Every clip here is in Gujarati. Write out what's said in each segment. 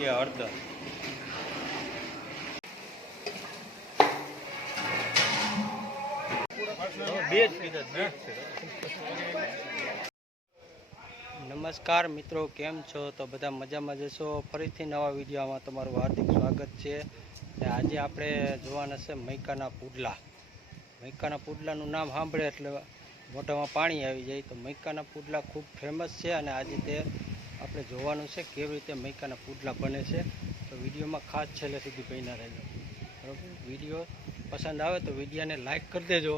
જગ્યાએ હળદર. નમસ્કાર મિત્રો, કેમ છો? તો બધા મજામાં જશો. ફરીથી નવા વિડીયોમાં તમારું હાર્દિક સ્વાગત છે. આજે આપણે જોવાના છે મૈકાના પુડલા. મૈકાના પુડલાનું નામ સાંભળે એટલે મોઢામાં પાણી આવી જાય. તો મૈકાના પુડલા ખૂબ ફેમસ છે અને આજે તે આપણે જોવાનું છે કેવી રીતે મૈકાના પુડલા બને છે. તો વિડીયોમાં ખાસ છેલ્લે સુધી બન્યા રહેજો. બરાબર, વિડીયો પસંદ આવે તો વિડીયોને લાઇક કરી દેજો.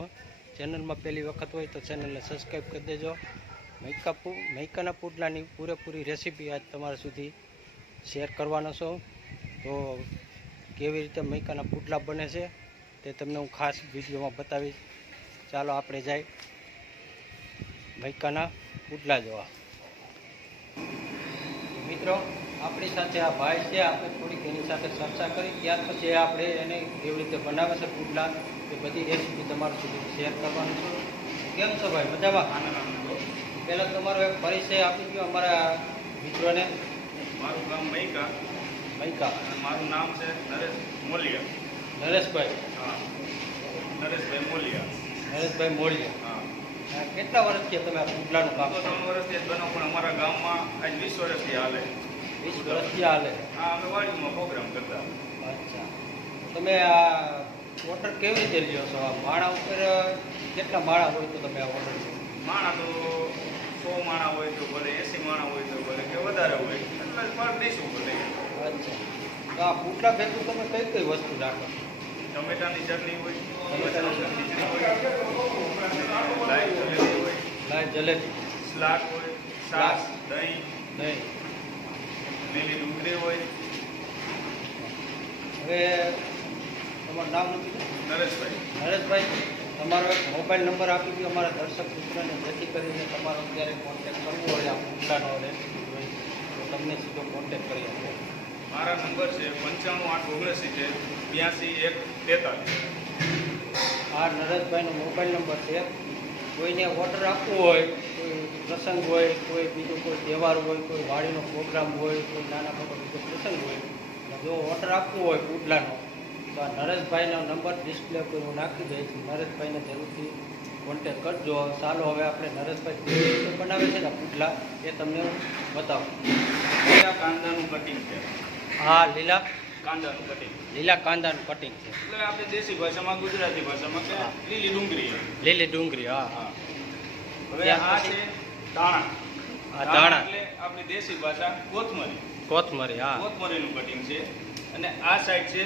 ચેનલમાં પહેલી વખત હોય તો ચેનલને સબસ્ક્રાઈબ કરી દેજો. મૈકાના પુડલાની પૂરેપૂરી રેસીપી આજ તમારા સુધી શેર કરવાનો છું. તો કેવી રીતે મૈકાના પુડલા બને છે તે તમને હું ખાસ વિડીયોમાં બતાવીશ. ચાલો આપણે જાય મૈકાના પુડલા જોવા. મિત્રો, આપણી સાથે આ ભાઈ છે. આપણે થોડીક એની સાથે ચર્ચા કરી, ત્યાર પછી આપણે એને કેવી રીતે બનાવે છે પુડલા એ બધી રેસીપી તમારા સુધી શેર કરવાનું છું. કેમ છો ભાઈ? મજામાં? પહેલાં તમારો એક પરિચય આપી દો અમારા મિત્રોને. મારું નામ મૈકા. અને મારું નામ છે નરેશ મોલિયા. નરેશભાઈ? હા, નરેશભાઈ મોલિયા. નરેશભાઈ મોલિયા. હા. કેટલા વર્ષથી તમે આ પુડલાનું કામ? 3 વર્ષથી જ બનાવું, પણ અમારા ગામમાં આજ 20 વર્ષથી હાલે. 20 વર્ષથી હાલે? હા, અમે વાડીમાં પ્રોગ્રામ કરતા. અચ્છા. તમે આ ઓર્ડર કેવી રીતે લ્યો છો? આ માળા ઉપર કેટલા માળા હોય તો તમે આ ઓર્ડર લો? માણા તો 100 માણા હોય તો ભલે, 80 માણા હોય તો ભલે, કે વધારે હોય એટલે પર દઈશું ભલે. અચ્છા. તો આ પુડલા ભેગું તમે કઈ કઈ વસ્તુ રાખો? ટમેટાની ચટણી હોય, ટમેટાની ખીચડી હોય, લાઈવ જલેબી હોય, લાઈવ જલેબી, સ્લાટ હોય, છાશ, દહીં, દહીં. લીલી ડુંગળી હોય. હવે તમારું નામ નથી? નરેશભાઈ. નરેશભાઈ, તમારો એક મોબાઈલ નંબર આપી દો અમારા દર્શક મિત્રોને, જેથી કરીને તમારો અત્યારે કોન્ટેક્ટ કરવો હોય આ પુડલાનો રેસીપી હોય તો તમને સીધો કોન્ટેક્ટ કરી આપો. મારા નંબર છે 95 879 82 1 43. આ નરેશભાઈનો મોબાઈલ નંબર છે. કોઈને ઓર્ડર આપવો હોય, કોઈ પ્રસંગ હોય, કોઈ બીજો કોઈ તહેવાર હોય, કોઈ વાડીનો પ્રોગ્રામ હોય, કોઈ નાના મોટો બીજો પ્રસંગ હોય, અને જો ઓર્ડર આપવો હોય પુડલાનો તો આ નરેશભાઈનો નંબર ડિસ્પ્લે પર હું નાખી દઈશ. નરેશભાઈને જરૂરથી કોન્ટેક કરજો. ચાલો હવે આપણે નરેશભાઈ કેવી રીતે બનાવે છે ને પુડલા એ તમને હું બતાવું. લીલા કાંદાનું કટિંગ છે. હા, લીલા કાંદાનું કટિંગ કાંદાનું કટિંગ છે. એટલે આપણે દેશી ભાષામાં, ગુજરાતી ભાષામાં કે લીલી ડુંગળી. લીલી ડુંગળી. હા. હા. હવે આ છે દાણા. આ દાણા એટલે આપણી દેશી ભાષા કોથમરી. કોથમરી. હા, કોથમરીનું કટિંગ છે. અને આ સાઈડ છે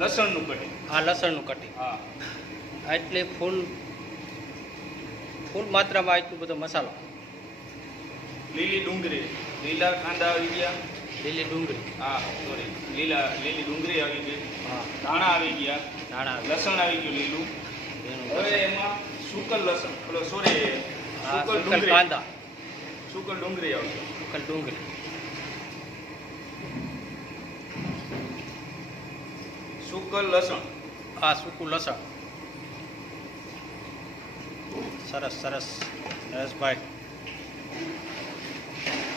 લસણનું કટિંગ. આ લસણનું કટિંગ. હા. એટલે ફૂલ માત્રામાં આટલું બધો મસાલો. લીલી ડુંગળી, લીલા કાંદા આવી ગયા. લીલી ડુંગળી. હા, સોરી, લીલી ડુંગળી આવી ગઈ. હા, ધાણા આવી ગયા. ધાણા. લસણ આવી ગયું લીલું. એનું હવે એમાં સુકલ લસણ, સોરી, સુકલ સુકલ ડુંગળી. કાંદા. સુકલ ડુંગળી આવશે. સુકલ ડુંગળી. સુકલ લસણ. આ સૂકું લસણ. સરસ સરસ નરેશભાઈ,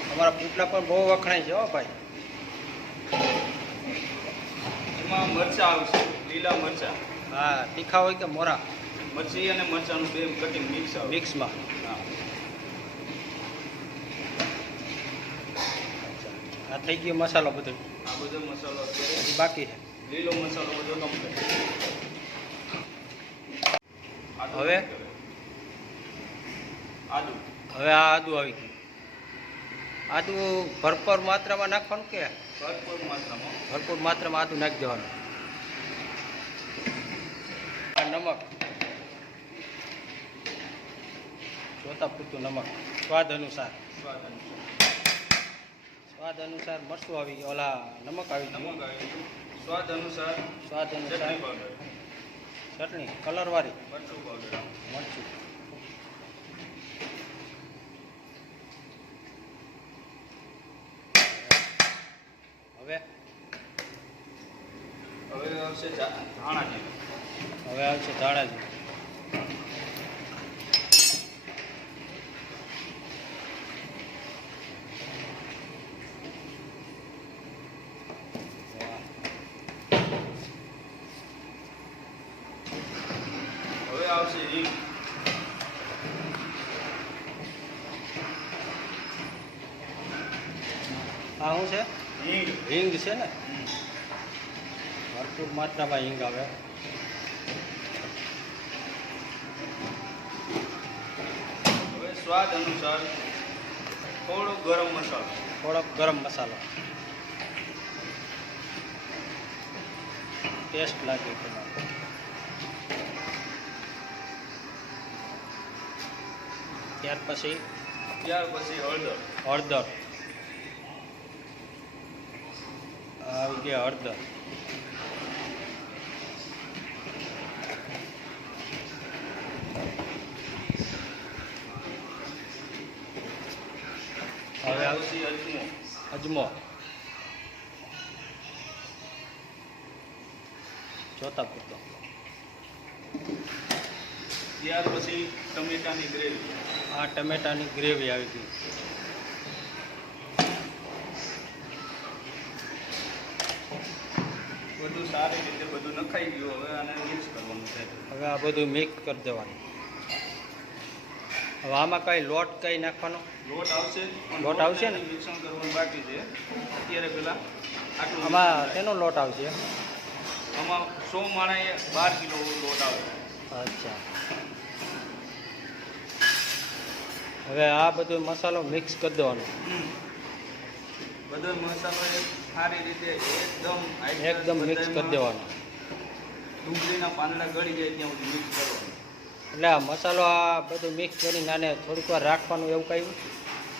તમારા પુડલા પણ બહુ વખણાય છે હો ભાઈ. એમાં મરચાં આવશે, લીલા મરચાં. હા, તીખા હોય કે મોરા? મરચી અને મરચાંનું બે કટિંગ મિક્સ આવે. મિક્સમાં. હા. આ થઈ ગયો મસાલો બધો. આ બધો મસાલો અત્યારે હજી બાકી છે. લીલો મસાલો બધો કમ્પ્લીટ. હવે આદુ. હવે આ આદુ આવી ગયું. આદુ ભરપૂર માત્રામાં નાખવાનું કે? ભરપૂર માત્રામાં. ભરપૂર માત્રામાં આદુ નાખી દેવાનું. આ નમક, જોતા પૂરતું નમક, સ્વાદ અનુસાર. સ્વાદ અનુસાર. સ્વાદ અનુસાર મરચું આવી ગયું, ઓલા નમક આવી ગયું. નમક આવી ગયું. સ્વાદ અનુસાર સ્વાદ અનુસાર ચટણી પાવડર. ચટણી કલરવાળી. મરચું પાવડર. મરચું. હવે આવશે ધાણા જીરું. હવે આવશે ધાણા જીરું. આવશે હિંગ. આ શું છે? હિંગ. હિંગ છે ને, ભરપૂર માત્રામાં હિંગ આવે. હવે સ્વાદ અનુસાર થોડો ગરમ મસાલો. થોડોક ગરમ મસાલો ટેસ્ટ લાગે તેમાં. ત્યાર પછી હળદર. હળદર આવી ગઈ. હળદર હવે આવશે અજમો. અજમો જોતા પૂરતો. ત્યાર પછી ટમેટાની ગ્રેવી. આ ટમેટાની ગ્રેવી આવી ગઈ. બધું સારી રીતે બધું નખાઈ ગયું. હવે આને મિક્સ કરવાનું છે. હવે આ બધું મિક્સ કરી દેવાનું. હવે આમાં કઈ લોટ કઈ નાખવાનો? લોટ આવશે પણ લોટ આવશે ને? મિક્સણ કરવાનું બાકી છે. અત્યારે પેલા આટલું આમાં તેનો લોટ આવશે? આમાં 100 માણાએ 12 કિલો લોટ આવે. અચ્છા. હવે આ બધો મસાલો મિક્સ કરી દેવાનો. બધો મસાલો સારી રીતે એકદમ મિક્સ કરી દેવાનો. ડુંગળીના પાંદડા ગળી જાય ત્યાં સુધી મિક્સ કરવાનું. એટલે આ મસાલો આ બધું મિક્સ કરીને આને થોડીક વાર રાખવાનું. એવું કઈ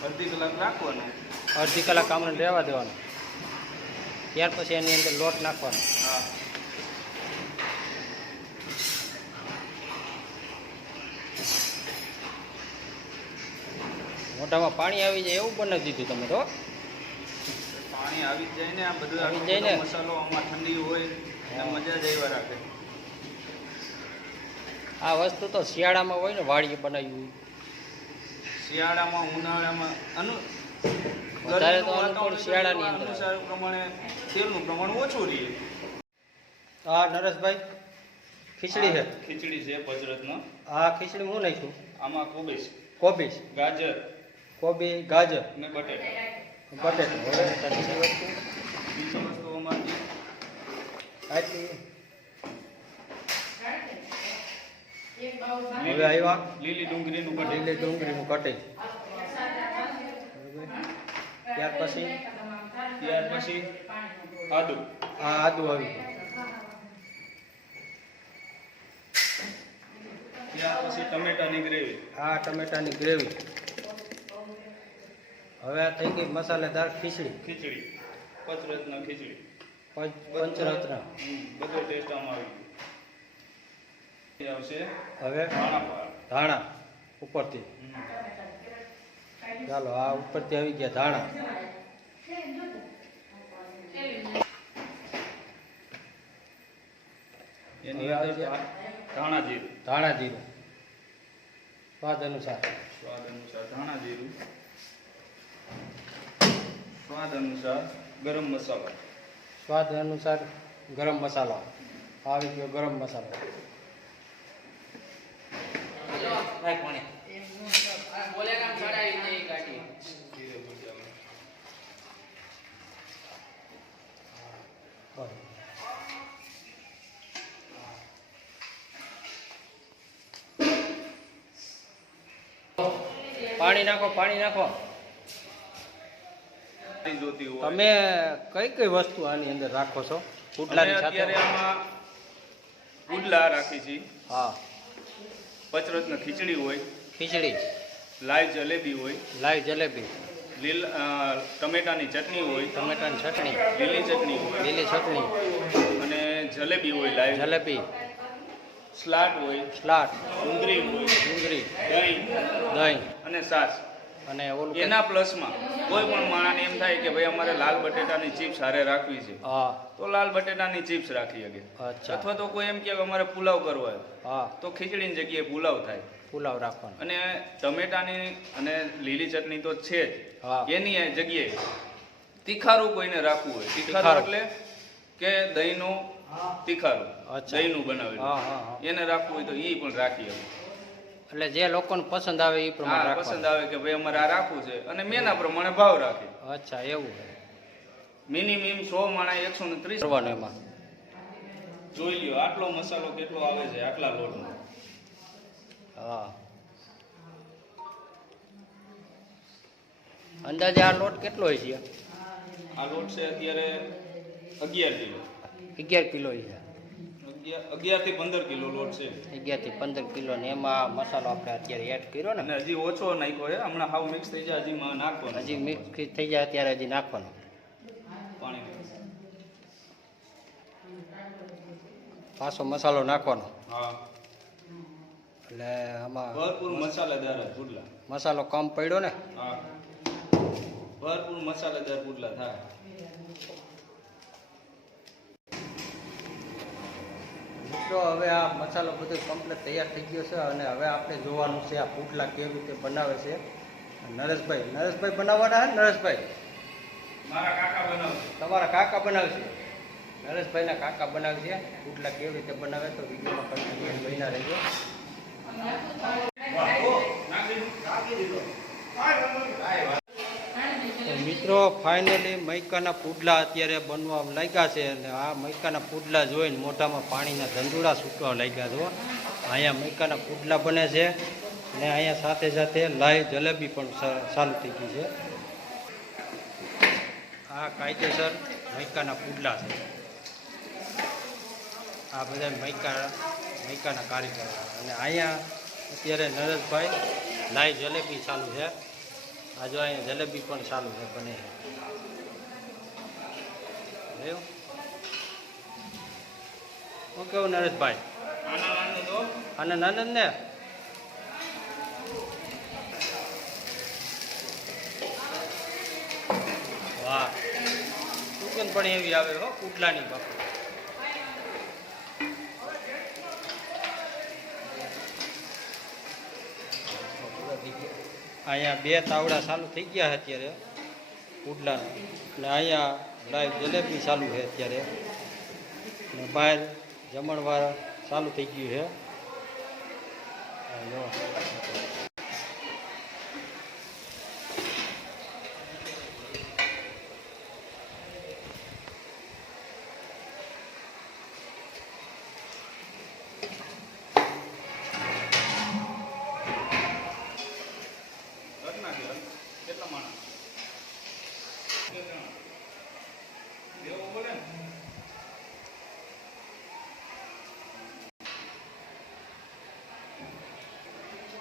અડધી કલાક રાખવાનું. અડધી કલાક આમને રહેવા દેવાનું. ત્યાર પછી એની અંદર લોટ નાખવાનો. હા. મોઢામાં પાણી આવી જાય એવું બનાવી દીધું તમે તો. પાણી આવી જ જાય ને. આ બધું આવી જાય ને. મસાલો આમાં ઠંડી હોય એટલે મજા જ આવ્યા રાખે. આ વસ્તુ તો શિયાળામાં હોય ને, વાડીએ બનાવ્યું હોય. શિયાળામાં ઉનાળામાં વધારે તો અનુકૂળ શિયાળાની અંદર. અનુસાર પ્રમાણે તેલનું પ્રમાણ ઓછું રહે. હા નરેશભાઈ, ખીચડી છે. ખીચડી છે પચરત્ન. આ ખીચડી હું નાખ્યું? આમાં કોબીજ, કોબીજ, ગાજર કોબી, ગાજર, અને બટેટા. બટેટા. હવે બીજી વસ્તુ બીજી વસ્તુઓમાંથી આટલી. હવે આવ્યા લીલી ડુંગળીનું કટિંગ. લીલી ડુંગળીનું કટિંગ. ત્યાર પછી આદુ. આ આદુ આવી ગયું. ત્યાર પછી ટમેટાની ગ્રેવી. આ ટમેટાની ગ્રેવી. હવે આ થઈ ગઈ મસાલેદાર ખીચડી. ખીચડી, પચરત્ન ખીચડી. પંચરત્ન. બધો ટેસ્ટ આમાં આવી ગયો. આવશે હવે ધાણા. ધાણા ઉપરથી. ચાલો આ ઉપરથી આવી ગયા ધાણા. એની હવે અંદર ધાણા જીરું. ધાણા જીરું સ્વાદ અનુસાર. સ્વાદ અનુસાર ધાણા જીરું. સ્વાદ અનુસાર ગરમ મસાલો. સ્વાદ અનુસાર ગરમ મસાલો આવી ગયો. ગરમ મસાલો પાણી નાખો. પાણી નાખો. જોતી હોય તમે કઈ કઈ વસ્તુ આની અંદર રાખો છો પુડલાની અમે સાથે? અત્યારે આમાં પુડલા રાખી છે. હા, પચરત્ન ખીચડી હોય, ખીચડી, લાઈ જલેબી હોય, લાઈ જલેબી, ટમેટાની ચટણી હોય, ટમેટાની ચટણી, લીલી ચટણી હોય, લીલી ચટણી, અને જલેબી હોય, લાઈ જલેબી, સ્લાટ હોય, સ્લાટ, ડુંગળી હોય, ડુંગળી, દહીં દહીં અને છાશ. અને ઓલું એના પ્લસમાં કોઈ પણ માણસને એમ થાય કે ભાઈ અમારે લાલ બટેટાની ચિપ્સ હારે રાખવી છે, હા, તો લાલ બટેટાની ચિપ્સ રાખી શકે. અચ્છા, અથવા તો કોઈ એમ કે અમારે પુલાવ કરવો હોય હા, તો ખીચડીની જગ્યાએ પુલાવ થાય. પુલાવ રાખવાનો. અને ટમેટાની અને લીલી ચટણી તો છે હા. જ, એની જગ્યાએ તીખારું કોઈને રાખવું હોય, તીખારું તીખારું. એટલે કે દહીંનો તીખારું અચ્છા. દહીંનું બનાવેલું હા હા હા એને રાખવું હોય તો એ પણ રાખીએ એટલે જે લોકોને પસંદ આવે એ પ્રમાણે હા પસંદ રાખવાનું. આવે કે ભાઈ અમારે આ રાખવું છે અને મેના પ્રમાણે ભાવ રાખીએ અચ્છા એવું છે મિનિમમ 100 માણા 130 કરવાનું એમાં. જોઈ લ્યો આટલો મસાલો કેટલો આવે છે આટલા લોટમાં હા અંદાજે આ લોટ કેટલો હોય છે? આ લોટ છે અત્યારે 11 કિલો 11 કિલો છે. 11 થી 15 કિલો લોટ છે 11 થી 15 કિલો ને એમાં મસાલો આપણે અત્યારે એડ કર્યો ને અને હજી ઓછો નાખ્યો છે હમણાં હાવ મિક્સ થઈ જાય હજી નાખવાનો હજી મિક્સ થઈ જાય ત્યારે હજી નાખવાનો પાણી પાછો મસાલો નાખવાનો. હા એટલે આમાં ભરપૂર મસાલેદાર પુડલા મસાલો કમ પડ્યો ને. હા ભરપૂર મસાલેદાર પુડલા થાય મિત્રો હવે આ મસાલો બધો કમ્પ્લીટ તૈયાર થઈ ગયો છે અને હવે આપણે જોવાનું છે આ પુડલા કેવી રીતે બનાવે છે. નરેશભાઈ બનાવવાના હે ને નરેશભાઈ? મારા કાકા બનાવશે તમારા કાકા બનાવશે. નરેશભાઈના કાકા બનાવશે. પુડલા કેવી રીતે બનાવે તો વિડીયોમાં કન્ટિન્યુ બન્યા રહેજો. તો મિત્રો ફાઇનલી મૈકાના પુડલા અત્યારે બનવા લાગ્યા છે અને આ મૈકાના પુડલા જોઈને મોઢામાં પાણીના ધંધુડા છૂટવા લાગ્યા છે. અહીંયા મૈકાના પુડલા બને છે અને અહીંયા સાથે સાથે લાઈવ જલેબી પણ ચાલુ થઈ ગઈ છે. આ કાયદેસર મૈકાના પુડલા છે. આ બધા મૈકાના કારીગરો અને અહીંયા અત્યારે નરેશભાઈ લાઈવ જલેબી ચાલુ છે. આ જો અહીંયા જલેબી પણ ચાલુ છે બને છે. શું કેવું નરેશભાઈ? આનંદ આનંદ ને વાહ સુગંધ પણ એવી આવે હો પુડલાની બાપુ. અહીંયા 2 તાવડા ચાલુ થઈ ગયા છે અત્યારે પુડલાના અને અહીંયા લાઈવ જલેબી ચાલુ છે અત્યારે અને બહાર જમણવાર ચાલુ થઈ ગયું છે. જો કેટલા માણસ એવું બોલે ને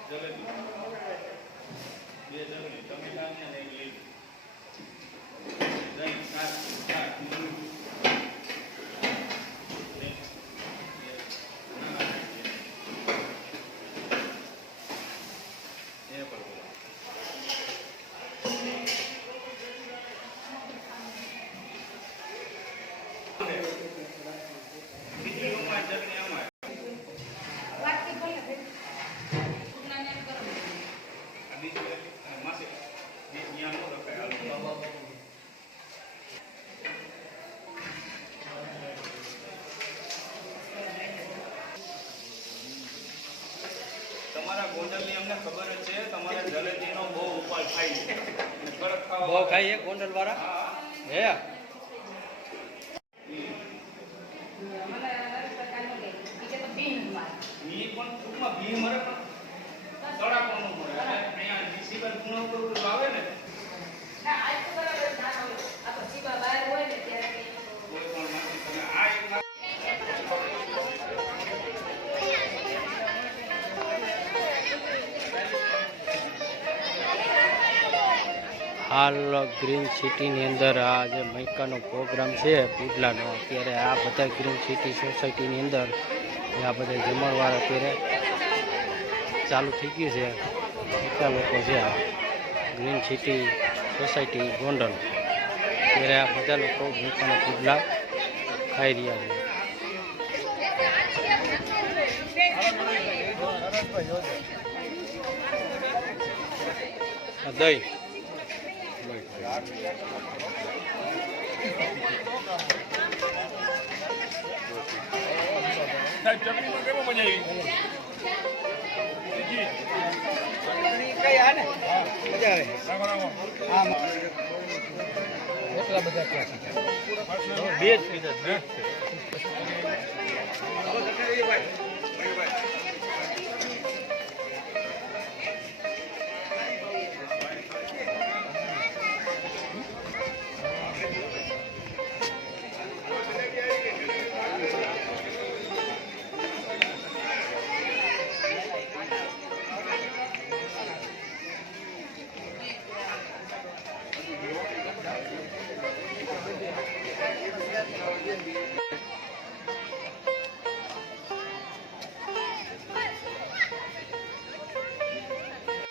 જલેબી 2 જલેબી તમે લાવીને એક લઈ દહીં શાક તમારા ગોંડલની અમને ખબર જ છે તમારે જલેબીનો બહુ ઉપાય થાય છે અને કડક ખાવા બહુ ખાઈએ ગોંડલ વાળા હા હે ઈ પણ ટૂંકમાં ઘી મરે પણ તડાકો ન મળે અને અહીંયા ડીસીબલ ગુણો ઉપર આવે ને કોઈ પણ માંથી તમે આ એક હાલ ગ્રીન સિટીની અંદર આ જે મૈકાનો પ્રોગ્રામ છે પુડલાનો અત્યારે આ બધા ગ્રીન સિટી સોસાયટીની અંદર આ બધા જમણવાર અત્યારે ચાલુ થઈ ગયું છે. એટલા લોકો છે આ ગ્રીન સિટી સોસાયટી ગોંડલ ત્યારે આ બધા લોકો મૈકાના પુડલા ખાઈ રહ્યા છે. દહીં સાહેબ ચટણીમાં કેવો મજા આવી તીખી? કઈ આ ને હા, મજા આવે રાખો, રાખો. હા એટલા બધા બે જ કીધા, બે જ છે.